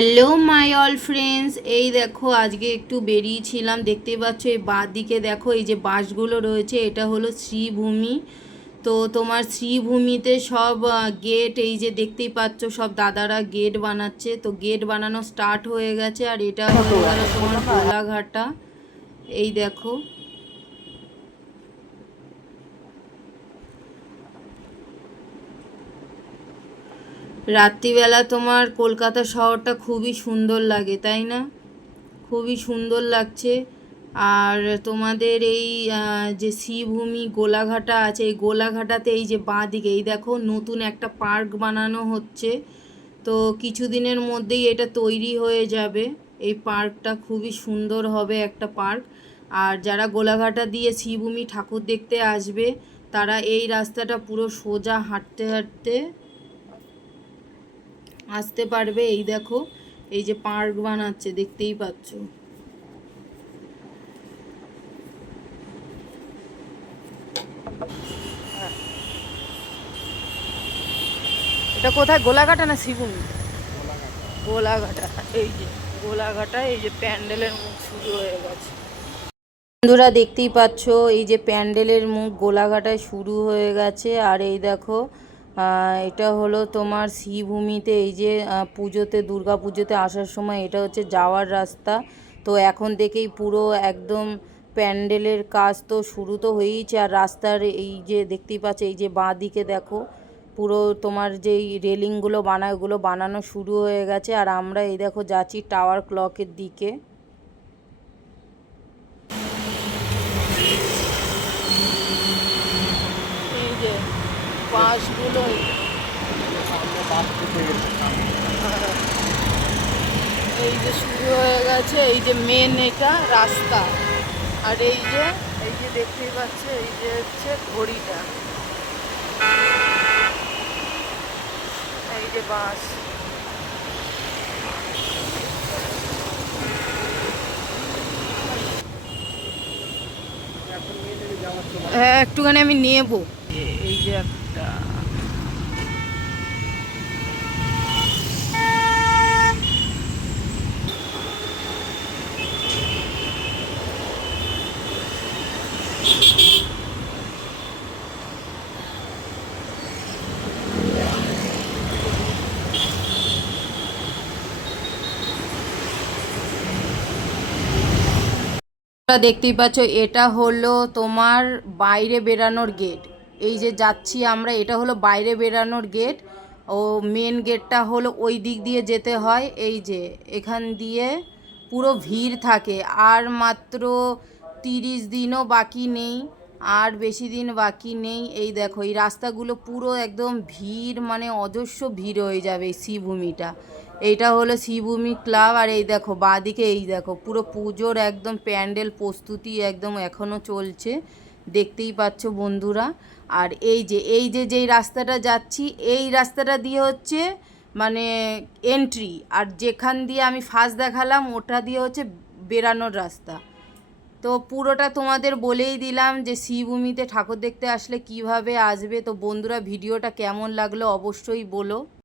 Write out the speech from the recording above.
Hello my all friends, এই দেখো আজকে একটু বেরিয়েছিলাম। দেখতেই পাচ্ছ এই বাঁ দিকে দেখো এই যে বাসগুলো রয়েছে, এটা হলো শ্রীভূমি। তো তোমার শ্রীভূমিতে সব গেট, এই যে দেখতেই পাচ্ছ সব দাদারা গেট বানাচ্ছে। তো গেট বানানো স্টার্ট হয়ে গেছে। আর এটা হয়ে গেল তোমার গোলাঘাটা। এই দেখো রাত্রিবেলা তোমার কলকাতা শহরটা খুবই সুন্দর লাগে, তাই না? খুবই সুন্দর লাগছে। আর তোমাদের এই যে শ্রীভূমি গোলাঘাটা আছে, এই গোলাঘাটাতে এই যে বাঁ দিকে এই দেখো নতুন একটা পার্ক বানানো হচ্ছে। তো কিছুদিনের মধ্যেই এটা তৈরি হয়ে যাবে। এই পার্কটা খুবই সুন্দর হবে একটা পার্ক। আর যারা গোলাঘাটা দিয়ে শ্রীভূমি ঠাকুর দেখতে আসবে, তারা এই রাস্তাটা পুরো সোজা হাঁটতে হাঁটতে আসতে পারবে। এই দেখো এই যে পার্ক বানাচ্ছে, দেখতেই পাচ্ছ। এটা কোথায়, গোলাঘাটা না শ্রীভূমি? গোলাঘাটা। এই যে গোলাঘাটা, এই যে প্যান্ডেলের মুখ শুরু হয়ে গেছে। বন্ধুরা দেখতেই পাচ্ছ এই যে প্যান্ডেলের মুখ গোলাঘাটায় শুরু হয়ে গেছে। আর এই দেখো এটা হলো তোমার শ্রীভূমিতে এই যে পুজোতে, দুর্গা পুজোতে আসার সময় এটা হচ্ছে যাওয়ার রাস্তা। তো এখন থেকেই পুরো একদম প্যান্ডেলের কাজ তো শুরু তো হয়েইছে। আর রাস্তার এই যে দেখতেই পাচ্ছ এই যে বাঁ দিকে দেখো পুরো তোমার যেই রেলিংগুলো বানায় ওগুলো বানানো শুরু হয়ে গেছে। আর আমরা এই দেখো যাচ্ছি টাওয়ার ক্লকের দিকে। এই যে বাসগুলো এই যে শুরু হয়ে গেছে, এই যে মেন এটা রাস্তা। আর এই যে দেখতেই পাচ্ছ এই যে হচ্ছে ঘড়িটা, এই যে বাস। হ্যাঁ একটুখানি আমি নেব। এই যে একটা দেখতেই পাচ্ছ, এটা হলো তোমার বাইরে বেরানোর গেট। এই যে যাচ্ছি আমরা, এটা হলো বাইরে বেরানোর গেট। ও মেন গেটটা হলো ওই দিক দিয়ে যেতে হয়। এই যে এখান দিয়ে পুরো ভিড় থাকে। আর মাত্র 30 দিনও বাকি নেই, আর বেশি দিন বাকি নেই। এই দেখো এই রাস্তাগুলো পুরো একদম ভিড়, মানে অজস্র ভিড় হয়ে যাবে এই শ্রীভূমিটা। এইটা হলো শ্রীভূমি ক্লাব। আর এই দেখো বাঁদিকে এই দেখো পুরো পুজোর একদম প্যান্ডেল প্রস্তুতি একদম এখনও চলছে, দেখতেই পাচ্ছ বন্ধুরা। আর যেই রাস্তাটা যাচ্ছি, এই রাস্তাটা দিয়ে হচ্ছে মানে এন্ট্রি। আর যেখান দিয়ে আমি ফার্স্ট দেখালাম ওটা দিয়ে হচ্ছে বেরানোর রাস্তা। তো পুরোটা তোমাদের বলেই দিলাম যে শ্রীভূমিতে ঠাকুর দেখতে আসলে কিভাবে আসবে। তো বন্ধুরা ভিডিওটা কেমন লাগলো অবশ্যই বলো।